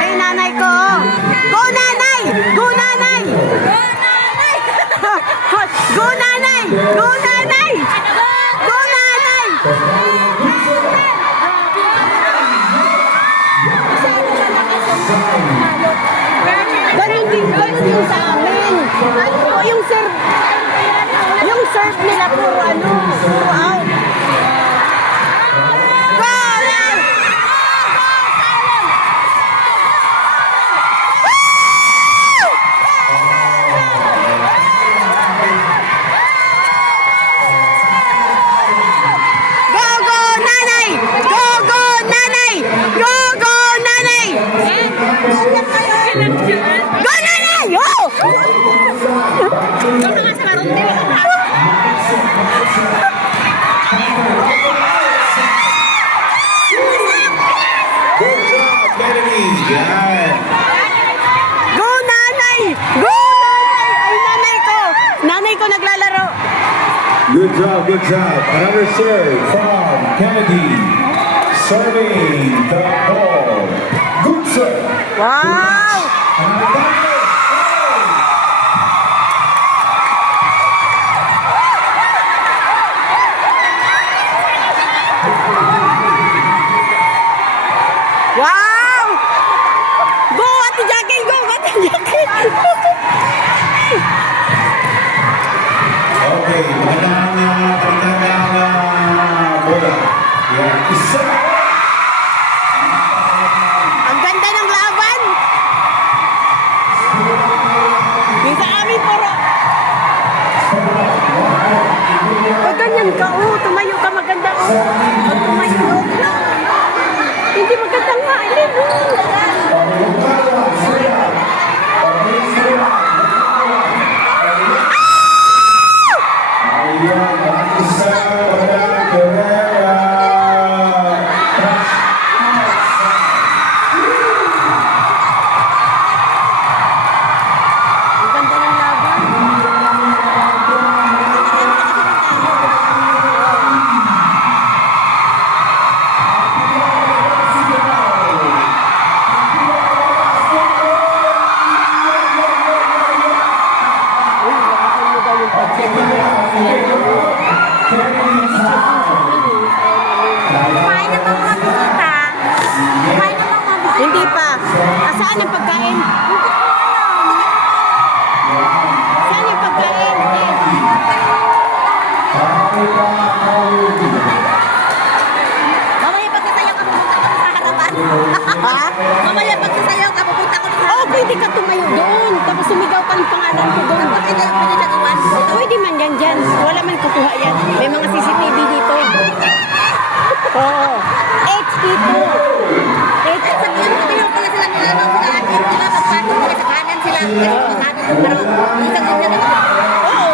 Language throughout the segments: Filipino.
Ay, nanay ko. Go, nanay! Go, nanay! Go, nanay! Go, nanay! Go, nanay! Ganun din sa amin. O, yung serve nila puro out. Good job. Another serve from Kennedy. Serving the ball. Good serve. Wow! Wow! Go, Ate Jackie! Go, Ate Jackie! Okay, magandang bola. Isa. Ang ganda ng laban! Yung sa amin puro. O ganyan ka, tumayo ka maganda. Pag tumayo, hindi maganda nga. Hindi pa. Saan ang pagkain? Saan yung pagkain? Mamaya pagsasayaw ka, pupunta ko sa harapan. Ha? Mamaya pagsasayaw ka, pupunta ko sa Oh, harapan. pwede ka tumayo doon. Tapos sumigaw ka ng pangalan ko doon. Bakit na pwede nagawan? Pwede man yan dyan. Wala man kukuha yan. May mga CCTV dito. Oo. HD2. Sabihin pala sila nilalaw sila atin. Diba, pagpasok nila sa kanan sila. Pero isang ganyan na naman. Oo.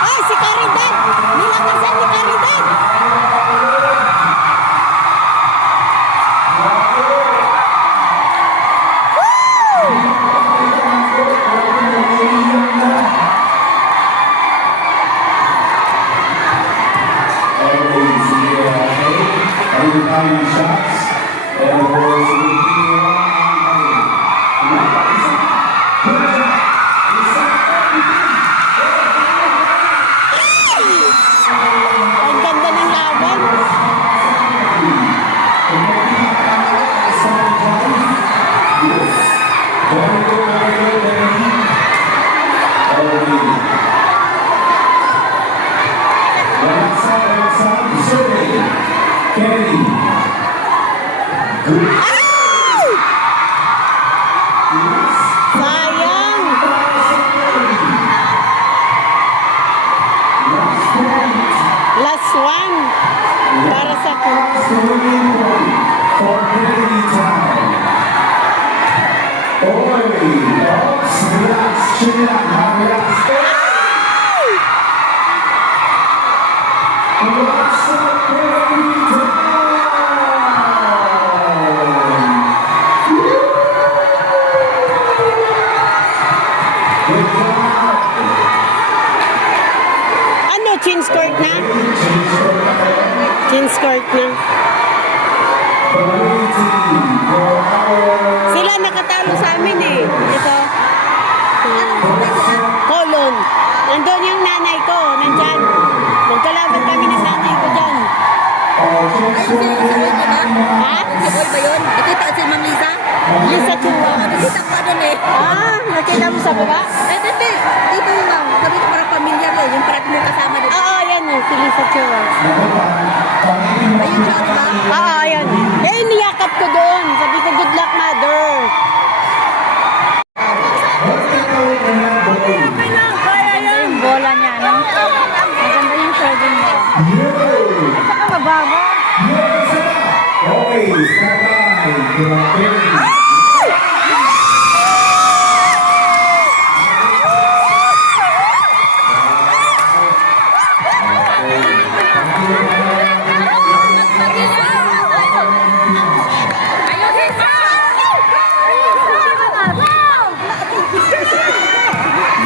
Ay, si Caridad! Nilakasan ni Caridad! Shots. And of course, Ang ganda ng laban. Kennedy. Ay! Sayang! Last one. Para sa Jeans skirt na. Sila nakatalo sa amin eh. Ito. Colon. Nandun yung nanay ko. Nandyan. Nagkalaban kami ng nanay ko dyan. Ayun si Boy ba? Ha? Si Boy ba yun? Nakita si Ma'am Lisa? Lisa Chua. Nakita ko doon eh. Nakita mo sa baba? Eh, hindi. Dito yung ma'am. Sabi ko parang pamilyar yun. Yung parang mo kasama doon. Oo, yan eh. Si Lisa Chua. Ayun siya, di ba? Oo, yan. Eh, niyakap ko doon. Sabi ko, good luck, mother. Kaya yan. Bola niya, no? Maganda yung serving mo. At saka mababa. Okay, sabay.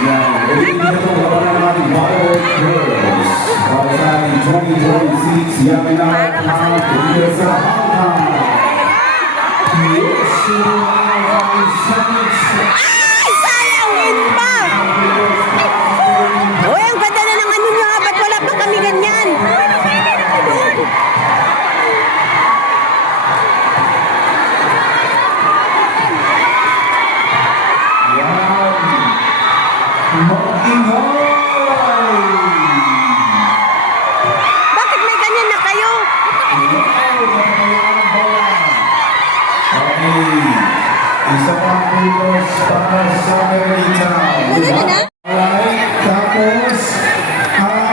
Yan, ulitin na ito ang ating volleyball girls. Para sa ating 2026 Yamina Pilipinas sa Hong Kong. Ay, sayangin pa! Uy, ang ganda na ng ano nyo ha. Ba't wala pa kami ganyan? Bakit may ganyan na kayo? Isa pang pulos para sa Merita. Ganun na? Alright, tapos,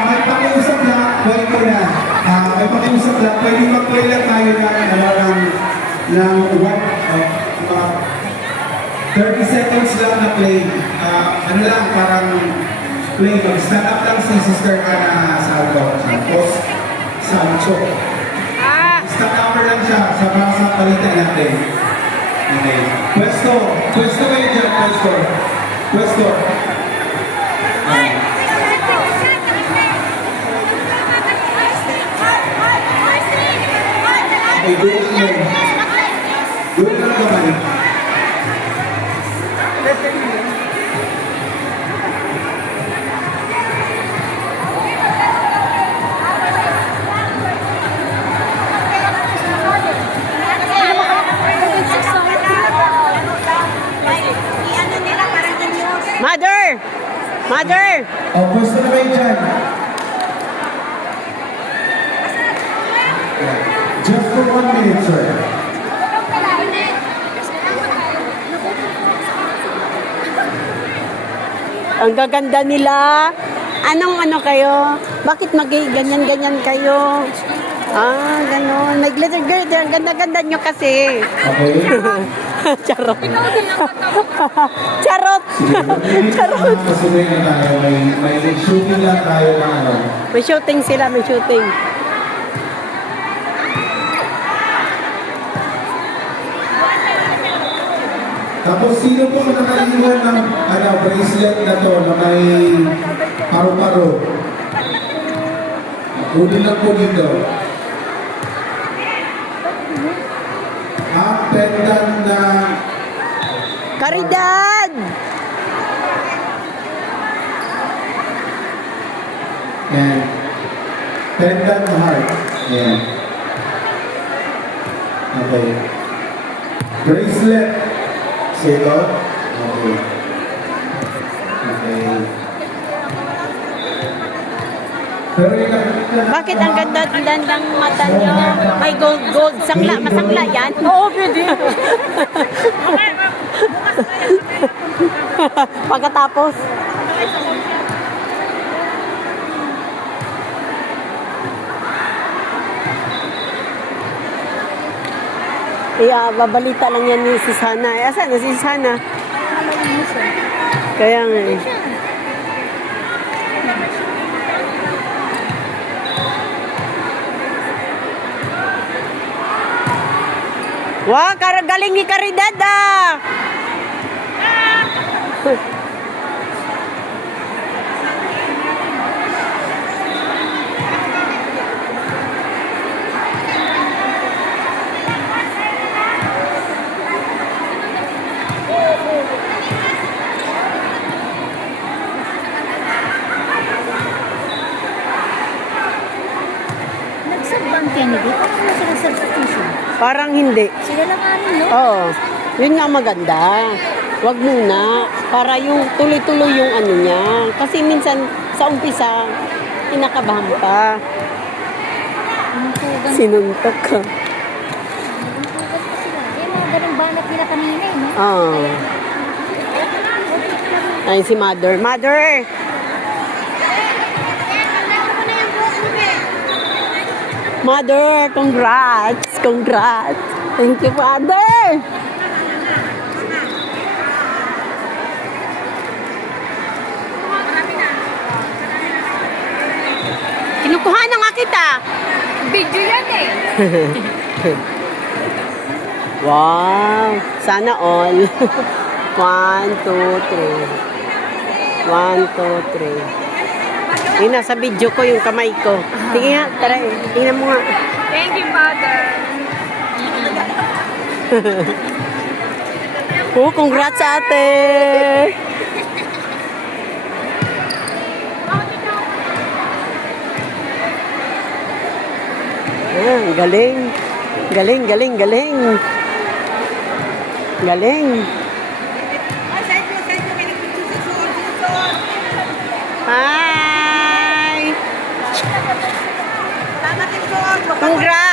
may pakiusap na, pwede na. May pakiusap na, pwede mag-play lang tayo ng 30 seconds lang na play. Ano lang, parang play. Mag-stand up lang si Sister Ana Santos Sancho. Stand upper lang siya sa para sa palitan natin. Okay. Pwesto kayo dyan, pwesto. Pwesto. Okay, doon lang. Doon lang naman. Mother! Mother! Pwesto na kayo dyan. Just for 1 minute, sir. Ang gaganda nila. Anong ano kayo? Bakit ganyan-ganyan kayo? Ganon. May glitter-glitter. Ang ganda-ganda nyo kasi. Okay. Charot. Charot. Charot. Masuloy na tayo. May shooting lang tayo ng ano. May shooting sila, may shooting. Tapos sino po nakalimutan ng bracelet na to na may paru-paro? Kunin lang po dito. Pendant na Caridad! yan. Pendant na heart. Yan. Okay. Bracelet. Sino? Okay. Okay. Pero Bakit ang ganda ng mata nyo? May gold. Sangla, masangla yan? Oo, pwede. Pagkatapos. Babalita lang yan ni Susana. Asan na si Susana? Kaya nga eh. Wah, galing ni Caridad ah! Parang hindi. Sila lang anin, no? Oo. Yun nga maganda. Wag muna. Para yung tuloy-tuloy yung ano niya. Kasi minsan sa umpisa, kinakabahan pa. Umpugan. Sinuntok ka. Umpugan pa sila. Eh, mga ganun banat nila kanina, eh, no? Oo. Ay, si Mother. Mother! Mother, congrats! Congrats! Thank you, Father! Kinukuha na nga kita! Video yan, eh. Wow! Sana all. 1, 2, 3. 1, 2, 3. Yun, nasa video ko yung kamay ko. Sige nga, tara eh. Tingnan mo nga. Thank you, Father. Oh, congrats ate! Ah, galing. Galing, galing, galing. Galing. Hi! Congrats!